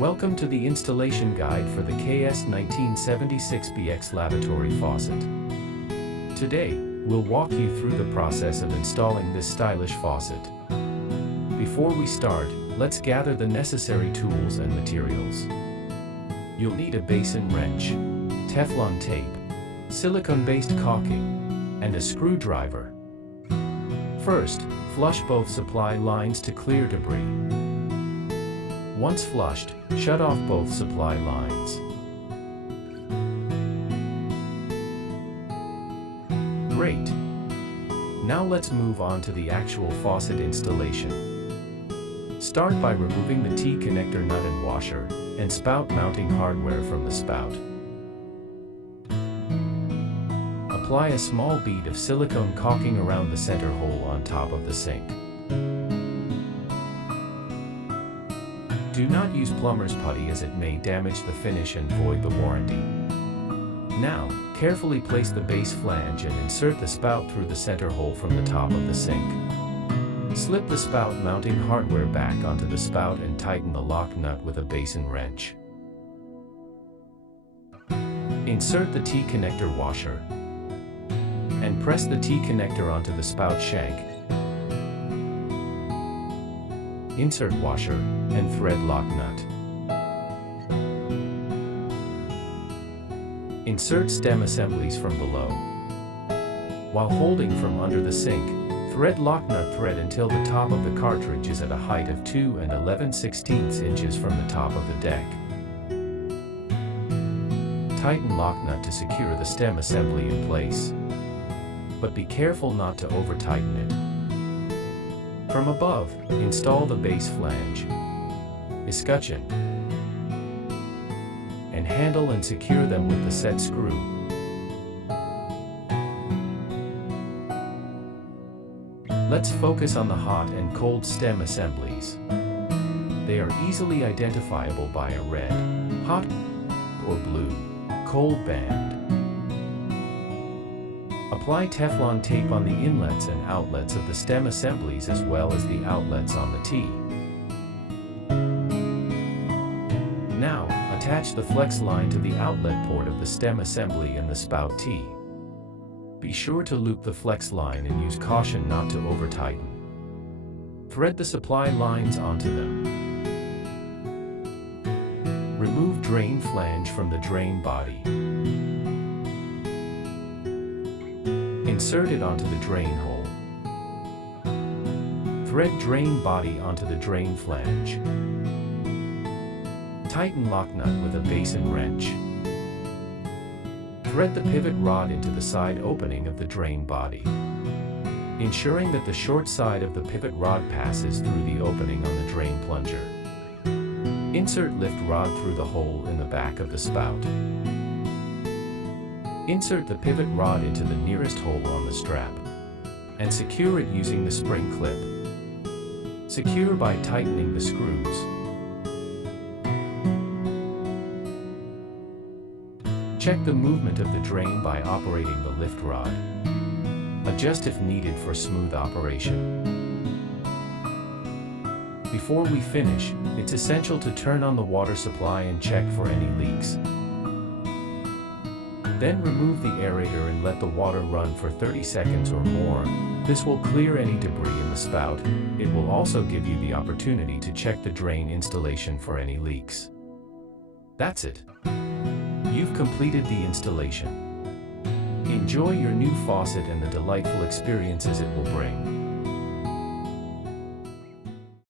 Welcome to the installation guide for the KS1976BX lavatory faucet. Today, we'll walk you through the process of installing this stylish faucet. Before we start, let's gather the necessary tools and materials. You'll need a basin wrench, Teflon tape, silicone-based caulking, and a screwdriver. First, flush both supply lines to clear debris. Once flushed, shut off both supply lines. Great! Now let's move on to the actual faucet installation. Start by removing the T-connector nut and washer, and spout mounting hardware from the spout. Apply a small bead of silicone caulking around the center hole on top of the sink. Do not use plumber's putty as it may damage the finish and void the warranty. Now, carefully place the base flange and insert the spout through the center hole from the top of the sink. Slip the spout mounting hardware back onto the spout and tighten the lock nut with a basin wrench. Insert the T-connector washer and press the T-connector onto the spout shank. Insert washer and thread lock nut. Insert stem assemblies from below. While holding from under the sink, thread lock nut thread until the top of the cartridge is at a height of 2 11/16 inches from the top of the deck. Tighten lock nut to secure the stem assembly in place. But be careful not to over-tighten it. From above, install the base flange, escutcheon, and handle and secure them with the set screw. Let's focus on the hot and cold stem assemblies. They are easily identifiable by a red, hot, or blue, cold band. Apply Teflon tape on the inlets and outlets of the stem assemblies as well as the outlets on the T. Now, attach the flex line to the outlet port of the stem assembly and the spout T. Be sure to loop the flex line and use caution not to over-tighten. Thread the supply lines onto them. Remove drain flange from the drain body. Insert it onto the drain hole. Thread drain body onto the drain flange. Tighten lock nut with a basin wrench. Thread the pivot rod into the side opening of the drain body, ensuring that the short side of the pivot rod passes through the opening on the drain plunger. Insert lift rod through the hole in the back of the spout. Insert the pivot rod into the nearest hole on the strap, and secure it using the spring clip. Secure by tightening the screws. Check the movement of the drain by operating the lift rod. Adjust if needed for smooth operation. Before we finish, it's essential to turn on the water supply and check for any leaks. Then remove the aerator and let the water run for 30 seconds or more. This will clear any debris in the spout. It will also give you the opportunity to check the drain installation for any leaks. That's it. You've completed the installation. Enjoy your new faucet and the delightful experiences it will bring.